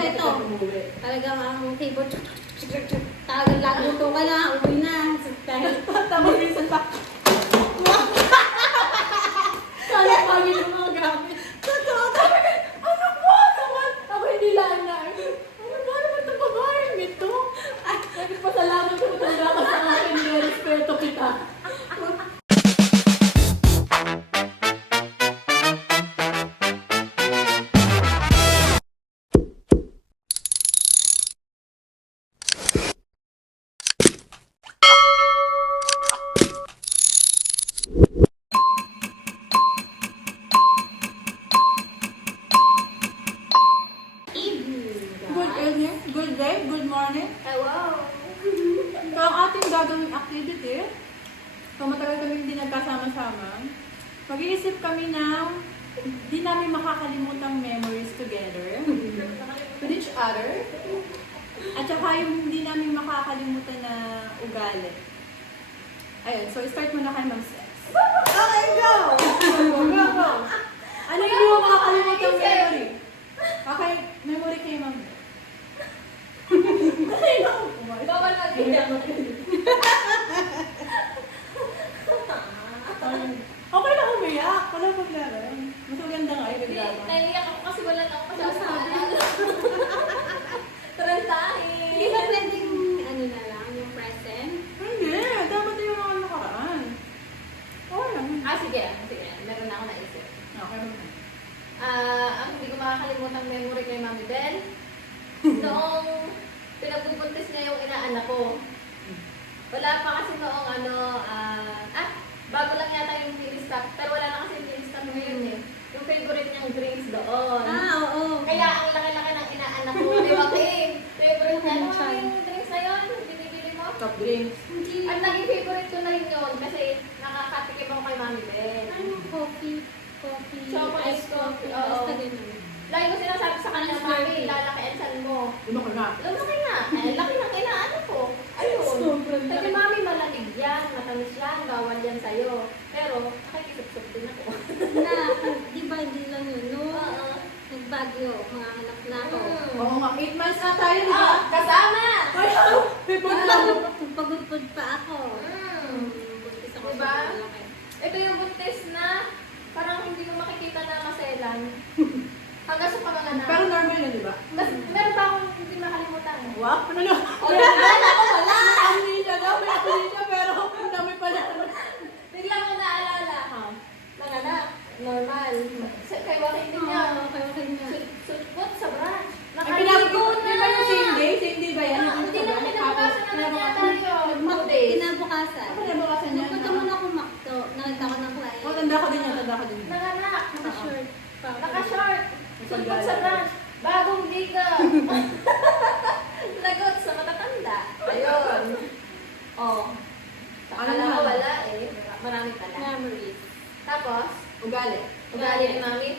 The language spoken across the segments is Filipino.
ito. Talagang ang keyboard. Talagang lagluto ka na, uwi na. Dahil Tapos minsan pa. Kala pangin yung mga gamit. Totoo. Ano ba naman? Ako hindi lang na. Ano ba naman ito babaeng ito? Nagpasalamat ko talaga ka sa akin. Nirespeto kita. Good evening, good day, good morning. Hello. So, ang ating gagawing activity, so matagal kami hindi nagkasama-sama, mag-iisip kami ng di namin makakalimutang memories together with each other. At saka yung hindi namin makakalimutan na ugali. Ayun, so start muna kayo mag-sex. Okay, go! Go, go! Ano yung hindi mo makakalimutang memory? Okay, memory kayo, ma'am. Bawal mag-iyak. Okay na umiyak. Wala problema. Mas maganda nga ay nagdrama. Naiiyak ako kasi wala na ako masasabi. Tarantahin. Hindi ba pwedeng ano na lang, yung present? Hindi. Dapat yung mga nakaraan. Oo lang. Sige. Meron na ako naisip. Okay naman. Ang hindi ko makakalimutang memory kay Mami Bel, noong pinagbubuntis niya yung inaanak ko. Wala pa kasi noong bago lang yata yung Philistap, pero wala na kasi yung Philistap ngayon eh. Yung favorite niyang drinks doon. Oo. Kaya ang laki-laki ng inaanak ko, ewan ko favorite niya, ano yung drinks na yun? Binibili mo? Top drinks. Ang naging favorite ko na rin yun kasi nakakatikim ako kay Mami Bel. Coffee. Chocolate coffee, oo. Basta ganun. Lagi ko sinasabi sa kanya, Mami, lalakihan saan mo. Lumaki na. Lumaki nga. Laki ng inaanak ko. Ayun. Sobrang Sabi, laki. Mami, malamig yan, matamis yan, bawal yan sa'yo. Pero, nakikisup-sup din ako. Na, di ba hindi lang yun, no? Oo. Nagbagyo, mga anak na ako. Oo nga. 8 months na tayo, di ba? Kasama! Ay, Pagod pa ako. Buntis ako Diba? sa malaki. Ito yung buntis na parang hindi mo makikita na maselan. Hanggang sa panganganak. Pero normal yun, di ba? Meron pa akong hindi makalimutan. Wow. Ano na? Wala! Amnesia daw. May amnesia, pero ang dami pala. Biglang ko naalala. Nanganak. Normal. Kay Joaquin din niya. Oo, okay na. Sulpot sa branch. Ay, Nakaligo na. Di ba yung same day? Same day ba yan? Hindi na kinabukasan na niya tayo. 2 days. Kinabukasan. Ako na bukasan niya. Nagpunta muna ako makto. Nakita ko ng client. Oh, tanda ko din yan. Tanda ko din yan. Nanganak. Naka-short pa. Naka-short. Sulpot sa branch. Bagong liga. Lagot sa matatanda. Ayun. Oh. Akala ko wala eh. Marami pala. Memories. Tapos, Ugali. ugali ni Mami.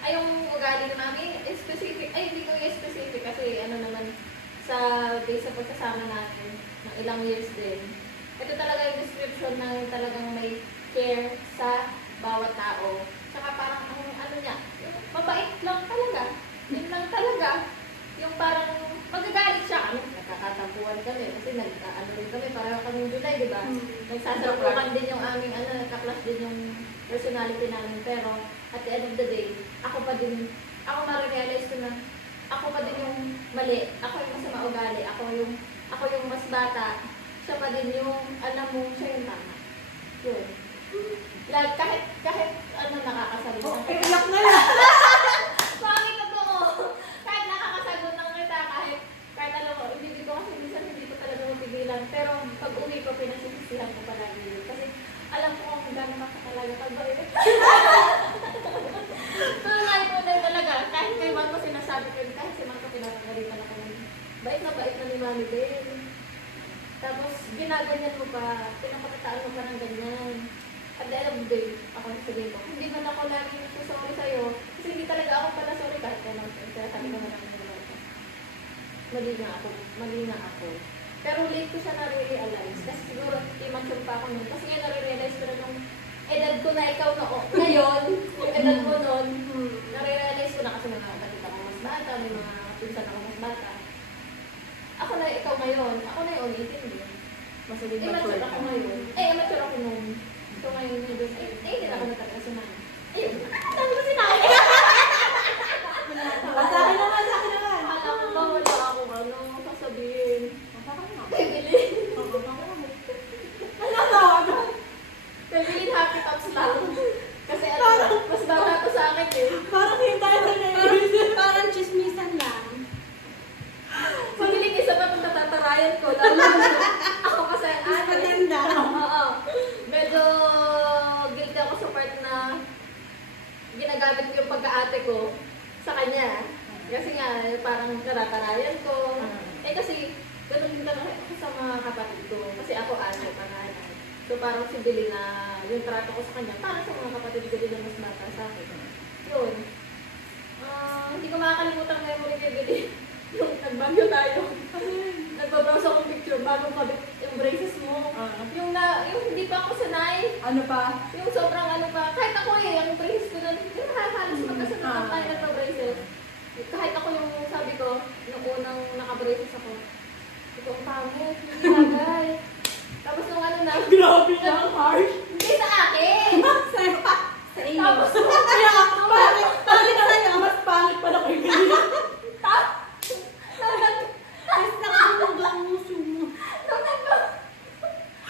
Ay, yung ugali ni Mami, specific. Ay, hindi ko i-specific kasi ano naman sa base sa pagkasama natin ng ilang years din. Ito talaga yung description ng talagang may care sa bawat tao. Tsaka parang ang ano niya, yung mabait lang talaga. Yun lang talaga. Yung parang magagalit siya. Nagkakatampuan kami kasi nag-ano rin kami, parang kaming July, di ba? Nagsasapukan din yung aming nagka-clash din yung personality namin. Pero at the end of the day, ako ma-realize ko na ako pa din yung mali. Ako yung masama ugali. Ako yung mas bata. Siya pa din yung alam mo, siya yung tama. Yun. Like, kahit nakakasagot. Okay, iyak na lang. Bakit totoo? Kahit nakakasagot ng kita, kahit alam ko, hindi ko kasi minsan hindi ko talaga mapigilan. Pero pag uwi ko, pinasisisihan ko palagi yun. Kasi alam ko kung gano'n ka talaga pag-balik. So, like ko din talaga. Kahit kay Marco sinasabi ko, kahit si Marco pinapagalitan ako ng bait na ni Mami din. Tapos, ginaganyan mo pa, pinapakataan mo pa ng ganyan. At the end of the day, ako sabihin ko, hindi man ako lagi sorry sa'yo, kasi hindi talaga ako pala sorry kahit ano. Kaya sabi ko na lang mali na ako. Pero late ko siya na-realize, kasi siguro immature pa ako nun. Kasi ngayon na-realize ko na nung edad ko na ikaw na ngayon, yung edad ko nun, na-realize ko na kasi nakakakita ko mas bata, may mga pinsan ako mas bata. Ako na, ikaw ngayon, ako na yung 18 din. Masaling Eh, mature mature ako ka. ngayon. Eh, mature ako nung. So, ngayon, hindi na ako nagkakasinahan. Ayun, sabi ko sinabi. Sa akin naman, sa akin naman. Akala ko ba wala akong ano, sasabihin. Sa akin naman. Bibili. Ano? Bibili happy thoughts lang. Kasi ano, mas bata to sa akin eh. Parang hindi tayo sa Parang chismisan lang. Pagbiling isa pa kung natatarayan ko. Lalo na ako kasi ang Mas ate. maganda. Oo. Medyo guilty ako sa part na ginagamit ko yung pagka-ate ko sa kanya. Kasi nga, parang natatarayan ko. Eh kasi, ganun din talaga ako sa mga kapatid ko. Kasi ako ate, panganay. So parang si Billy na yung trato ko sa kanya, parang sa mga kapatid ko din na mas bata sa akin. Yun. Hindi ko makakalimutan ang memory kay Billy. Yung nagbagyo tayo. Nagbabrowse akong picture bago kabit yung braces mo. Yung hindi pa ako sanay. Ano pa? Yung sobrang ano pa. Kahit ako eh, yung braces ko na, yung halos magkasunod tayo nagpa-braces. Kahit ako yung sabi ko, nung unang naka-braces ako, ito ang pangit, hindi lagay. Tapos nung ano na, Grabe na, ang harsh. hindi sa akin! Sa iyo. Tapos Kaya nga, pangit sa'yo. Mas pangit pala kay Billy. Tapos nakatulog ang muso mo.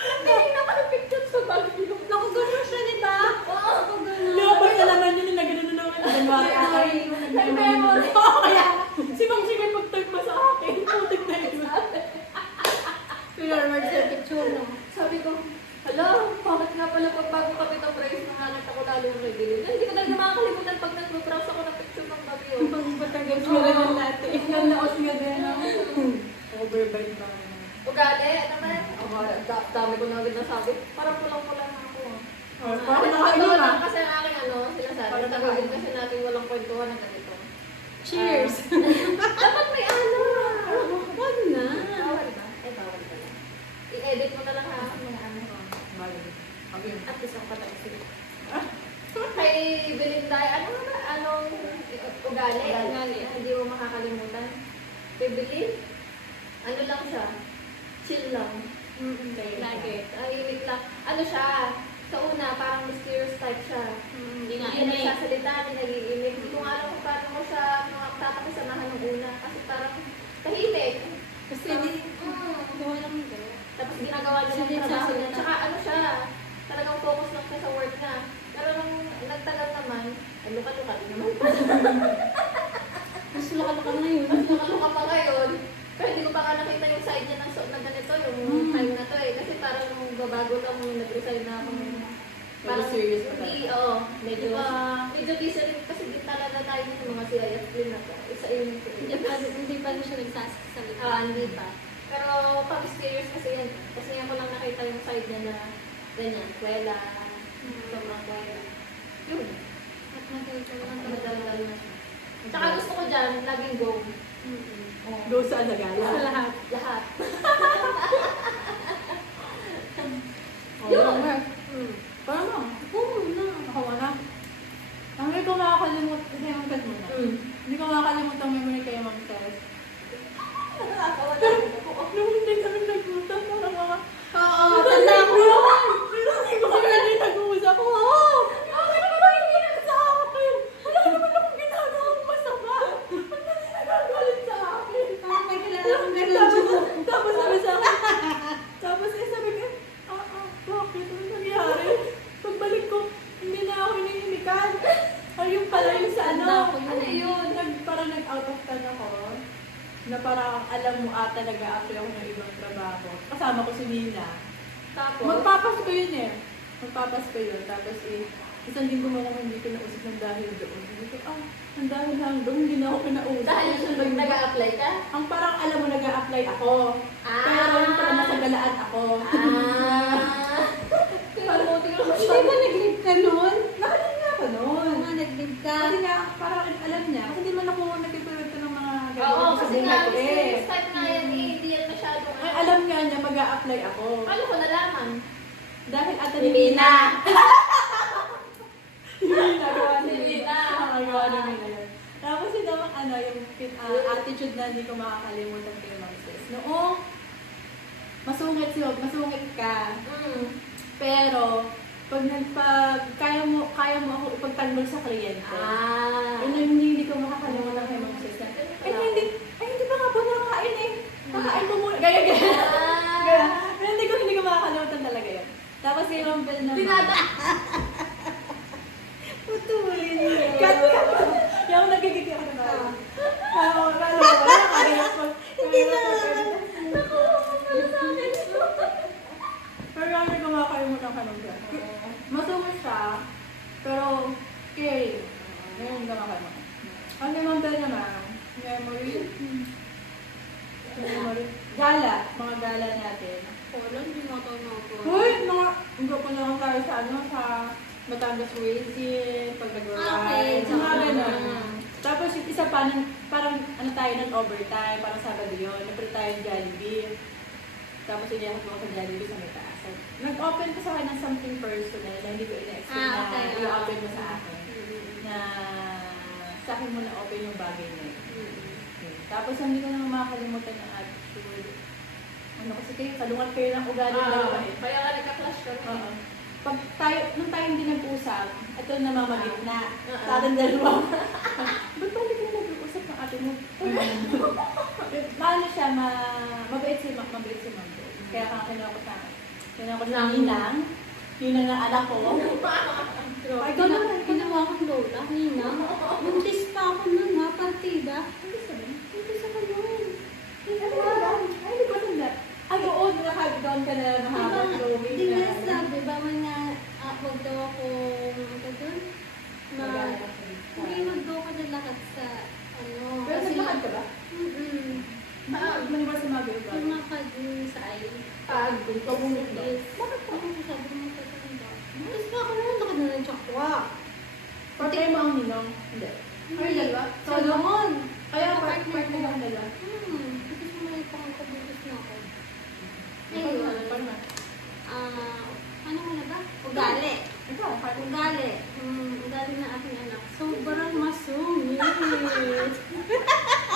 hindi na ako picture sa bagyo. Nakagano'n siya, di ba? Oo. Nakagano'n. Lumabas na naman yun, nagano na naman. Nag-memory. Kaya, si Mang Sige magtagma sa akin. Putik na yun. Pinarmad sa picture, no? Sabi ko, hala, bakit nga pala pag bago kami ng brace na nakita ko lalo yung regular. Hindi ko talaga makakalimutan pag nag-browse ako ng picture ng bagyo. Pag patagal mo lang natin. Islan na osya din. Overbite pa. Ugali, naman. Dami ko na agad nasabi. Parang pulang-pulang na ako. Parang nakainom Ito ah. lang kasi ang aking ano, sila sabi. Parang Tagawin kasi natin walang kwentuhan na ganito. Cheers! Dapat may ano. Wag na. Bawal ba? Eh, bawal ba lang. I-edit mo na lang ha, mga ano. At least ang patapos. Kay Belinday, ano ba? Anong ugali? Ugali. Na hindi mo makakalimutan. Kay Belin, ano lang siya? Chill lang. Lagi. Tahimik lang. Ano siya? Sa una, parang mysterious type siya. Hindi nga. Hindi nagsasalita, hindi nag-iimik. Hindi ko nga alam kung paano mo siya tatakasanahan ng una. Kasi parang tahimik. Kasi di, gawa lang ito. Tapos ginagawa niya Hindi ng trabaho niya. nagsasalita. Tsaka ano siya, talagang focus lang siya sa work niya. Pero nung nagtagal naman, ay luka-luka din naman. Mas laka-laka na yun. Luka-luka pa ngayon. Pero hindi ko pa nga nakita yung side niya ng suot na ganito, yung time na to eh. Kasi parang nung babago lang nung nag-resign na ako. Medyo serious pa hindi, talaga. oo. Medyo busy rin kasi din talaga tayo sa mga CIF din na to. Isa yun yung Hindi pa rin siya nagsasalita. hindi pa. Pero pag serious kasi yan. Kasi yan ko lang nakita yung side niya na ganyan, kwela, sobrang kwela. Yun, At matagal lang madal-dal na siya. Tsaka gusto ko dyan, laging go. Oo. Go sa Alagala. Sa lahat. Lahat. Yun. Hmm. Paano? Oo na. Ako wala. Ang hindi ko makakalimutan, hindi ang kat muna. Hmm. Hindi ko makakalimutan ang memory kay Ma'am Tess. Nakakawa Pero, na ako. nung hindi kami nag-usap, parang mga... Oo, tanda ko yun. Pero hindi ko kami nag-usap. Oo! Bakit naman ang hindi sa akin? Wala naman akong ginagawang masama. Ba't kasi nagagalit sa akin? Parang may kilala akong ganun. Tapos sabi sa akin, tapos sabi ko, bakit? Ano nangyari? Pagbalik ko, hindi na ako hinihimikan. Or yung pala yung sa ano, Ano yun? parang nag-out of turn ako. Na parang alam mo nag-a-apply ako ng ibang trabaho. Kasama ko si Nina. Tapos, Magpapas ko yun eh. Magpapas ko yun. Tapos isang linggo mo lang hindi ko nausap ng dahil doon. Hindi ko, ang dahil lang doon, hindi na ako pinausap. dahil nag-a-apply ka? Ang parang alam mo nag-a-apply ako. Pero yung parang nasagalaan ako. Pamuti ko Hindi ba nag-leave ka nun? Nakalit nga ako noon. Oo, nag-leave ka. Kasi nga, parang alam niya. Kasi di man ako nagkikwento ng mga Oo, sa kasi buhay nga, ko mysterious type na yan eh. Hindi yan masyadong Ay, alam nga niya mag-a-apply ako. Paano ko nalaman? Dahil ata Ni Mina. Yung ginagawa ni Ni Mina. Mina. Ang gawa ni Mina yun. Tapos yun naman, yung attitude na hindi ko makakalimutan kay Ma'am Sis. Noong masungit ka, pero pag kaya mo ako ipagtanggol sa kliyente. Yun yung hindi ko makakalimutan kay Ma'am Sis. Hindi pa nga po nakakain eh. Kakain mo muna. Gaya. Hindi ko makakalimutan talaga yun. Tapos kay Ma'am Bel naman. Putulin mo. Cut. Yung nagigigil ako na ba? Hindi na. Naku, wala sa akin. Pero hindi ko makakalimutan ka nung Bel. Masungit siya, pero caring. Ngayon hindi ko makakalimutan. Ang kay Ma'am Bel naman, memory. Gala, mga gala natin. Wala, hindi mo ito ako. Hoy, hindi ko na tayo sa Batangas Racing, pag nag-ride, Okay, mga ganun. Tapos yung isa pa, parang tayo overtime, parang Sabado yun, nagpunta tayo ng Jollibee. Tapos iniyak ko sa Jollibee sa may taas. So, nag-open ko sa akin ng something personal na hindi ko ina-expect na i-open mo sa akin. Na sa akin mo na-open yung bagay na yun. Tapos hindi ko na makakalimutan yung attitude. Kasi kayo, kalungat kayo ng ugali dalawa eh. Kaya nga nagka-clash kami. Oo. Nung tayo hindi nag-usap, ito namamagit na. Sa ating dalawa. Ba't ba hindi ko nag-usap ng ate mo? Maano siya, mabait si Ma'am Bel. Kaya kinuha ko sa akin. Kinuha ko sa Ninang. Ninang ang anak ko. Ay, gano'n. Ginawa kong lola, Nina. Buntis pa ako nun ha, partida. Hindi sabihin. Buntis ako nun. Ay, hindi ko tanda. Ay, oo, doon ka na mahabang going. Di ba sabi, bawal nga, wag daw ako, hindi wag daw ako nalakad sa, Pero naglakad ka ba? Ano ba sumabi yung bagay? Lumakad yung sa ay. Pag Pabunot ba? Bakit pa ako sabi mo sa tanda? Buntis pa ako nun, lakad na ng tsakwa. Patay mo ang ninong? Hindi. Ay, dalawa? Sa noon. Kaya part mo lang dalawa? Buntis mo na yung pangkabuntis na ako. Ayun. Ano mo na ba? Ugali. Ikaw, part mo. Ugali. Ugali na aking anak. Sobrang masungit.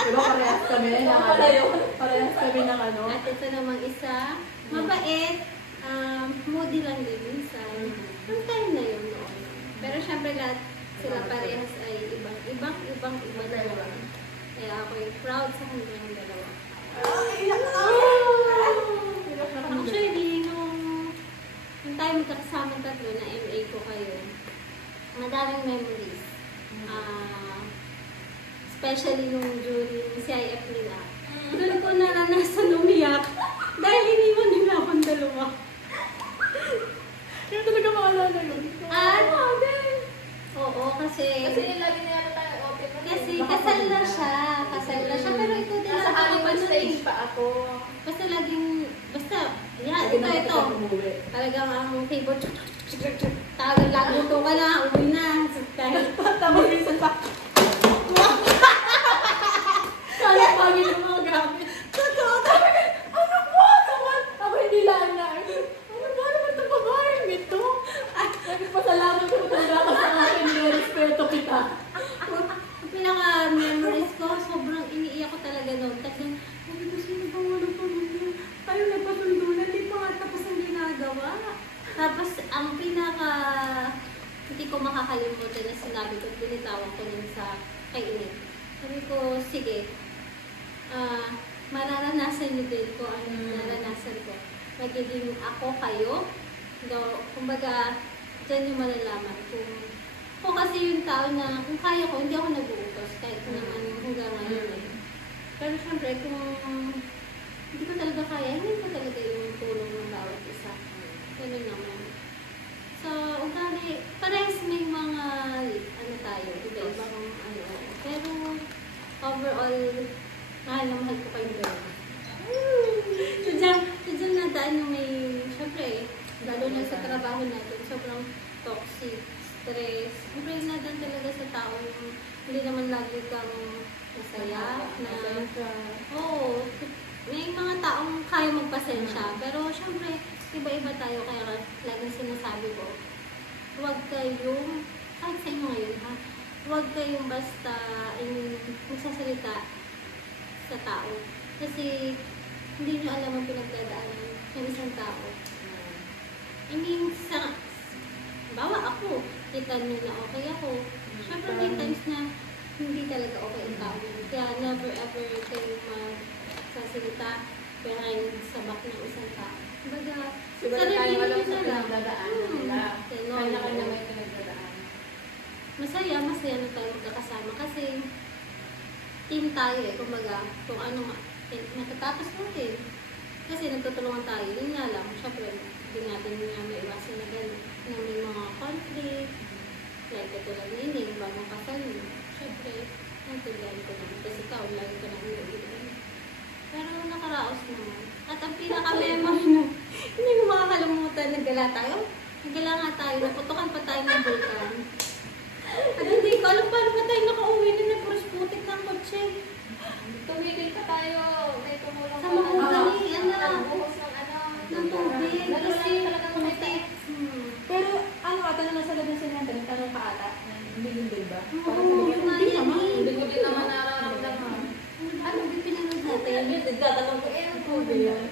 Diba parehas kami ng parehas kami ng ano? At ito namang isa, mabait, moody lang din minsan. Yung time na yun noon. Pero syempre lahat sila parehas ay ibang dalawa. Kaya ako'y proud sa kanilang dalawa. Actually, nung tayo magkakasama tatlo na MA ko kayo, madaming memories. Especially nung during CIF nila. Doon ko naranasan umiyak dahil iniwan nila akong dalawa. Hindi talaga maalala yun. Oo, kasi lagi na yata tayo open mo. kasal na siya. Pero ito din Nasa lang honeymoon stage pa ako. Basta, yan, ito. Talagang ang table, talagang laguto ka na, uwi na. Dahil, Tama minsan pa. Kaya pagin yung mga gamit. Totoo. Ano po? Ako hindi lang na. Ano ba naman ito babaeng ito? Nagpasalamat ko talaga ka sa akin. Nirespeto kita. ang pinaka-memories ko, sobrang iniiyak ko talaga noon. Tatlong, sabi ko, sino ba wala pa rin? Tayo nagpasundo na, di pa nga tapos ang ginagawa. Tapos, ang hindi ko makakalimutan na sinabi ko, binitawan ko nun sa kainit. Sabi ko, sige, mararanasan niyo din ko ano yung naranasan ko. Magiging ako kayo. Kumbaga, dyan yung malalaman kung ako kasi yung tao na kung kaya ko, hindi ako nag-uutos kahit naman hanggang ngayon eh. Pero syempre, kung hindi ko talaga kaya, hindi ko talaga yung tulong ng bawat isa. Ganun naman. So, ugali, parehas may mga, tayo, iba-ibang Pero, overall, mahal na mahal ko kayo dalawa. Sadyang nadaan yung may, syempre, lalo na sa trabaho natin, sobrang toxic, stress. Syempre, nadaan talaga sa tao yung hindi naman lagi kang masaya. Oo, may mga taong kaya magpasensya. Pero, syempre, iba-iba tayo. Kaya laging sinasabi ko, huwag kayong, kahit sa inyo ngayon ha, huwag kayong basta magsasalita sa tao. Kasi hindi nyo alam ang pinagdadaanan ng isang tao. I mean, bawa ako, kita nyo na okay ako. Siyempre may times na hindi talaga okay ang tao. Kaya never ever kayo magsasalita behind sa back ng isang tao. Kumbaga, Siguro sarili tayo alam nyo sa na lang. pinagdadaanan nila. Ganun. Kanya-kanya may pinagdadaanan. Masaya na tayo magkakasama kasi team tayo eh. Kumbaga, kung ano matatapos natin. Kasi nagtutulungan tayo. Yun nga lang, syempre, hindi natin nga maiwasan na gano'n. Na may mga conflict, like katulad na yun, yung bagong kasal mo. Syempre, naintindihan ko naman. Kasi ikaw, lagi ka na ulit. Pero nakaraos naman. At ang pinaka-lemon na, hindi ko makakalimutan, naggala tayo. Naggala nga tayo, naputukan pa tayo ng vulkan. At hindi ko alam paano pa tayo nakauwi na nagpuros putik ng kotse. Tumigil pa tayo. May tumulong Sa mga galing, Nagbuhos ng ano. ng tubig. Lalo Kasi lang talaga putik. Pero ano ata na nasa labas sa natin, tanong ka ata, hindi din ba? Oo, Parang sabi ko, nga hindi yan naman. eh. Hindi ko din naman nararamdaman. Ano ba pinanood natin? Nagtatanong ko, ano po ba yan?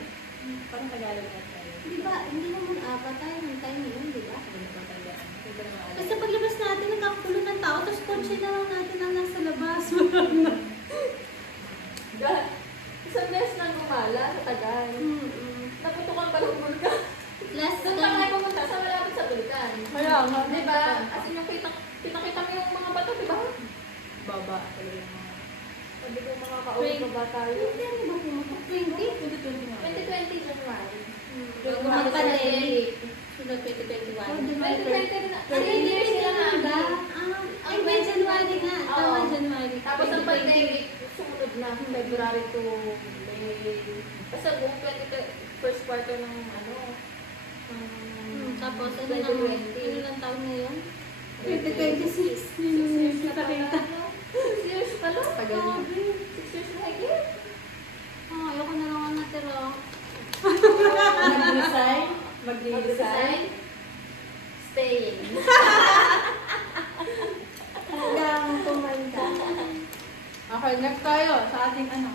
Parang Tagalog na tayo. Di ba, hindi naman apat tayo ng time na yun, di ba? Hindi ko tandaan. Hindi ko naman alam. Basta paglabas natin, nagkakakulo ng tao, tapos kotse na lang natin ang nasa labas. Isang beses nang gumala sa Tagal. Naputukan pa ng bulkan. Last Doon pa time, tayo pumunta sa malapit sa bulkan. Kaya nga, Diba? As in yung pinakita mo yung mga bato, diba? Baba talaga yung mga... Sabi ko makakauwi pa ba tayo? hindi ano ba pumunta? 20? 2020 nga. 2020 January. Bago Bago mag-pandemic. Sunod 2021. 2020 na. 20 years na na. ba? Ay, may January nga. Tama, Oo. January. Tapos ang pandemic, sumunod na February to May. Kasi buong first quarter ng ano, Tapos, ano 2020. lang taon na yun? 2026. 2026. 6 years na Nakita. pala. 6 years pala? Tagal na. 6 years na higit. Ayoko na lang ang natira. Mag-resign. Mag-design. Staying. Hanggang kumanda. Okay, next tayo sa ating ano.